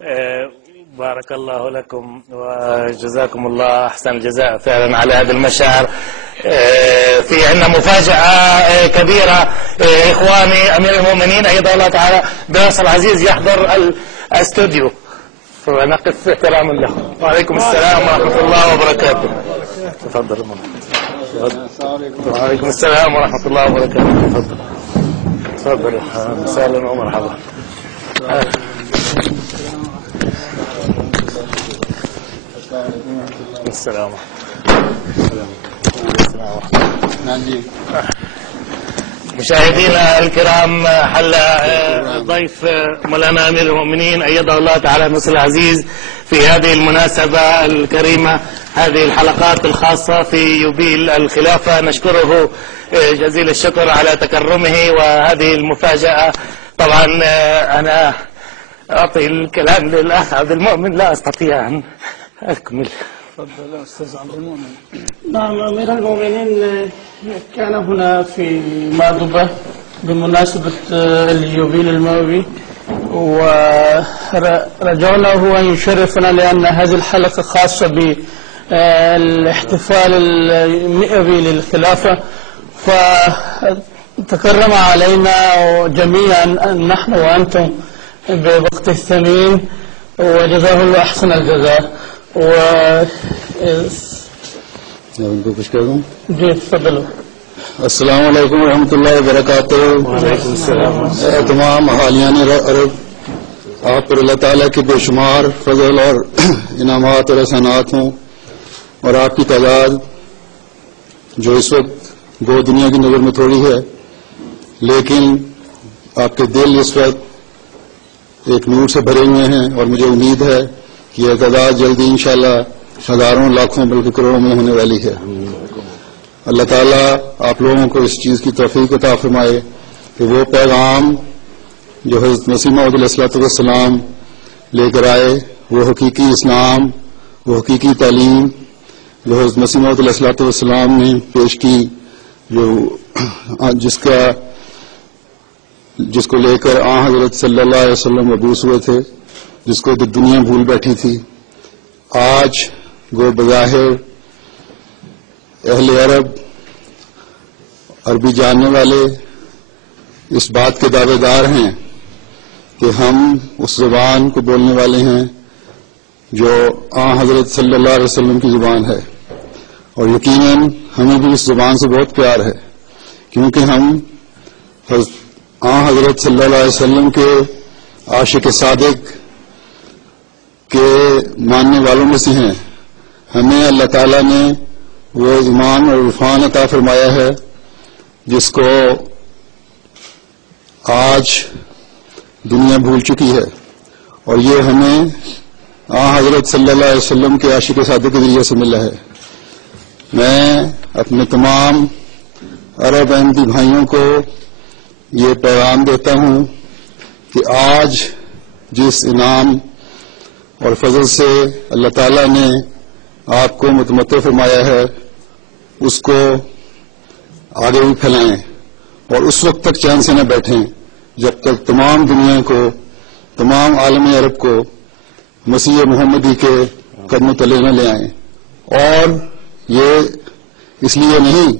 بارك الله لكم وجزاكم الله أحسن الجزاء فعلا على هذه المشاعر. في عندنا مفاجأة كبيرة إخواني. أمير المؤمنين أيضا الله تعالى باسل العزيز يحضر الاستوديو فنقف احتراما له. وعليكم السلام ورحمة الله وبركاته. تفضل. وعليكم السلام ورحمة الله وبركاته. تفضل تفضل. وسهلا ومرحبا. السلام. مشاهدينا الكرام، حل ضيف مولانا امير المؤمنين ايده الله تعالى نصر العزيز في هذه المناسبه الكريمه، هذه الحلقات الخاصه في يوبيل الخلافه. نشكره جزيل الشكر على تكرمه وهذه المفاجاه. طبعا انا اعطي الكلام للاخ عبد المؤمن، لا استطيع ان اكمل. تفضل أستاذ عبد المؤمن. نعم، أمير المؤمنين كان هنا في مادوبة بمناسبة اليوبيل المئوي، ورجوناه أن يشرفنا لأن هذه الحلقة خاصة بالاحتفال المئوي للخلافة، فتكرم علينا جميعا نحن وأنتم بوقت الثمين، وجزاه الله أحسن الجزاء. ان کو کچھ کہہ دوں؟ جی تفضلوا. السلام علیکم ورحمۃ اللہ وبرکاتہ. وعلیکم السلام. تمام اہالیان عرب، آپ پر اللہ تعالیٰ کے بے شمار فضل اور انعامات اور احسانات ہوں، اور آپ کی تعداد جو اس وقت گو دنیا کی نظر میں تھوڑی ہے، لیکن آپ کے دل اس وقت ایک نور سے بھرے ہوئے ہیں، اور مجھے امید ہے کہ یہ تعداد جلدی انشاءاللہ ہزاروں لاکھوں بلکہ کروڑوں میں ہونے والی ہے. اللہ تعالیٰ آپ لوگوں کو اس چیز کی توفیق عطا فرمائے کہ وہ پیغام جو حضرت مسیح موعود علیہ الصلوۃ والسلام لے کر آئے، وہ حقیقی اسلام، وہ حقیقی تعلیم جو حضرت مسیح موعود علیہ الصلوۃ والسلام نے پیش کی، جس کو لے کر حضرت صلی اللہ علیہ وسلم مبعوث ہوئے تھے، جس کو دنیا بھول بیٹھی تھی. آج گو بظاہر اہل عربی جاننے والے اس بات کے دعوے دار ہیں کہ ہم اس زبان کو بولنے والے ہیں جو حضرت صلی اللہ علیہ وسلم کی زبان ہے، اور یقیناً ہمیں بھی اس زبان سے بہت پیار ہے، کیونکہ ہم حضرت صلی اللہ علیہ وسلم کے عاشق صادق کے ماننے والوں میں سے ہیں. ہمیں اللہ تعالیٰ نے وہ ایمان اور عرفان عطا فرمایا ہے جس کو آج دنیا بھول چکی ہے، اور یہ ہمیں حضرت صلی اللہ علیہ وسلم کے عاشق صادق کے ذریعے سے ملا ہے. میں اپنے تمام عرب احمدی بھائیوں کو یہ پیغام دیتا ہوں کہ آج جس انعام اور فضل سے اللہ تعالیٰ نے آپ کو متمتع فرمایا ہے، اس کو آگے بھی پھیلائیں، اور اس وقت تک چین سے نہ بیٹھیں جب تک تمام دنیا کو، تمام عالم عرب کو مسیح محمدی کے قدموں تلے نہ لے آئیں. اور یہ اس لیے نہیں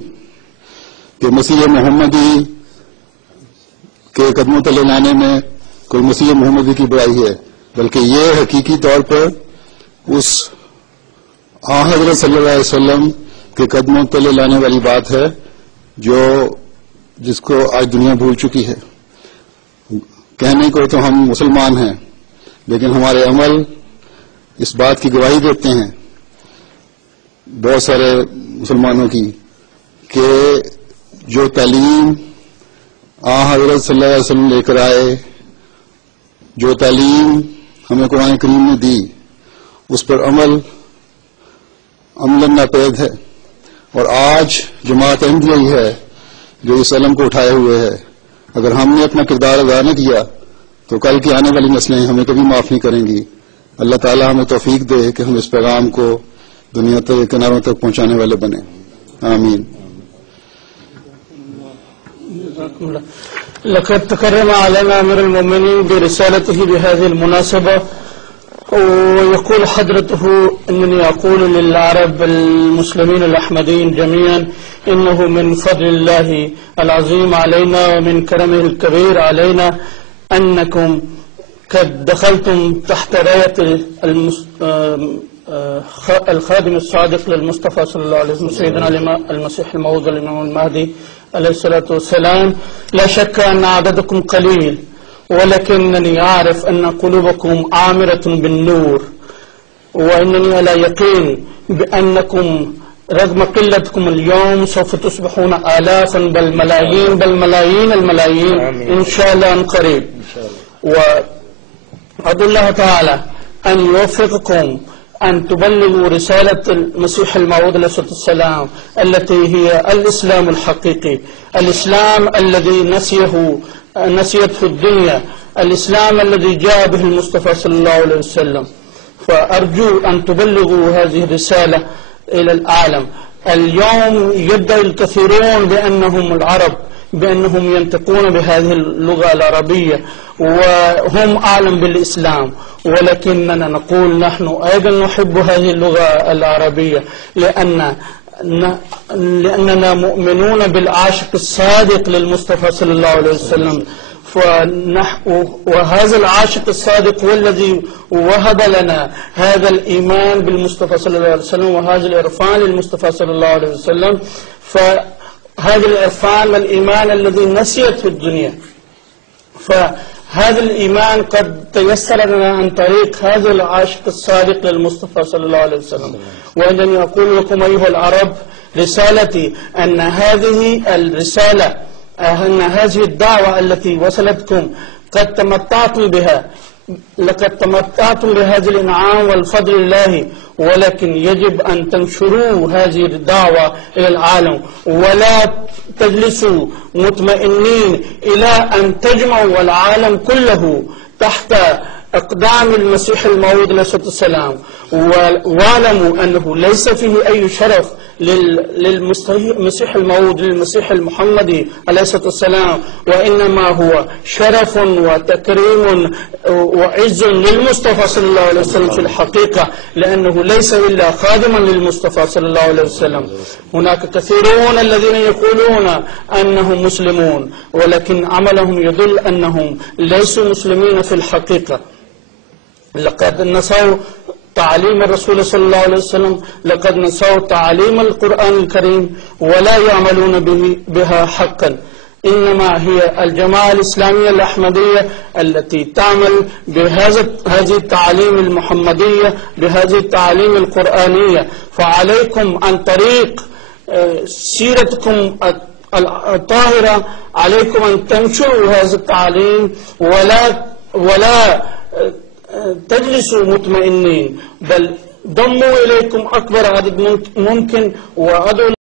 کہ مسیح محمدی کے قدموں تلے لانے میں کوئی مسیح محمدی کی برائی ہے، بلکہ یہ حقیقی طور پر اس حضرت صلی اللہ علیہ وسلم کے قدموں تلے لانے والی بات ہے جس کو آج دنیا بھول چکی ہے. کہنے کو تو ہم مسلمان ہیں، لیکن ہمارے عمل اس بات کی گواہی دیتے ہیں بہت سارے مسلمانوں کی کہ جو تعلیم حضرت صلی اللہ علیہ وسلم لے کر آئے، جو تعلیم ہمیں قرآن کریم نے دی، اس پر عمل ناپید ہے. اور آج جماعت احمدیہ ہی ہے جو اس علم کو اٹھائے ہوئے ہے. اگر ہم نے اپنا کردار ادا نہ کیا تو کل کی آنے والی نسلیں ہمیں کبھی معاف نہیں کریں گی. اللہ تعالی ہمیں توفیق دے کہ ہم اس پیغام کو دنیا کے کناروں تک پہنچانے والے بنیں. آمین. لقد تكرم علينا أمير المؤمنين برسالته بهذه المناسبة، ويقول حضرته أنني أقول للعرب المسلمين الأحمديين جميعا إنه من فضل الله العظيم علينا ومن كرمه الكبير علينا أنكم قد دخلتم تحت راية الخادم الصادق للمصطفى صلى الله عليه وسلم سيدنا المسيح الموعود الإمام المهدي عليه الصلاة والسلام. لا شك أن عددكم قليل، ولكنني أعرف أن قلوبكم عامرة بالنور، وأنني على يقين بأنكم رغم قلتكم اليوم سوف تصبحون آلافا بل ملايين بل ملايين الملايين إن شاء الله عن قريب. وأدعو الله تعالى أن يوفقكم أن تبلغوا رسالة المسيح الموعود عليه الصلاة والسلام التي هي الإسلام الحقيقي، الإسلام الذي نسيته الدنيا، الإسلام الذي جاء به المصطفى صلى الله عليه وسلم. فأرجو أن تبلغوا هذه الرسالة إلى العالم. اليوم يدعي الكثيرون بأنهم العرب، بأنهم ينطقون بهذه اللغة العربية وهم أعلم بالإسلام، ولكننا نقول نحن أيضا نحب هذه اللغة العربية لأننا مؤمنون بالعاشق الصادق للمصطفى صلى الله عليه وسلم. وهذا العاشق الصادق هو الذي وهب لنا هذا الإيمان بالمصطفى صلى الله عليه وسلم وهذا الإرفان للمصطفى صلى الله عليه وسلم. فهذا الإرفان والإيمان الذي نسيته الدنيا، فهذا الإيمان قد تيسر لنا عن طريق هذا العاشق الصادق للمصطفى صلى الله عليه وسلم. وإنني أقول لكم أيها العرب رسالتي أن هذه الرسالة، أن هذه الدعوة التي وصلتكم قد تمتعتم بها، لقد تمتعتم بهذا الإنعام والفضل الله، ولكن يجب أن تنشروا هذه الدعوة إلى العالم، ولا تجلسوا مطمئنين إلى أن تجمعوا العالم كله تحت أقدام المسيح الموعود عليه الصلاة والسلام. واعلموا أنه ليس فيه أي شرف للمسيح الموعود، للمسيح المحمدي عليه الصلاة والسلام، وإنما هو شرف وتكريم وعز للمصطفى صلى الله عليه وسلم في الحقيقة، لأنه ليس إلا خادما للمصطفى صلى الله عليه وسلم. هناك كثيرون الذين يقولون أنهم مسلمون، ولكن عملهم يدل أنهم ليسوا مسلمين في الحقيقة. لقد نسوا تعليم الرسول صلى الله عليه وسلم، لقد نسوا تعليم القرآن الكريم ولا يعملون بها حقا. إنما هي الجماعة الإسلامية الأحمدية التي تعمل بهذه التعاليم المحمدية، بهذه التعاليم القرآنية. فعليكم عن طريق سيرتكم الطاهرة عليكم أن تنشروا هذه التعاليم، ولا تجلسوا مطمئنين، بل ضموا إليكم أكبر عدد ممكن. وأدعو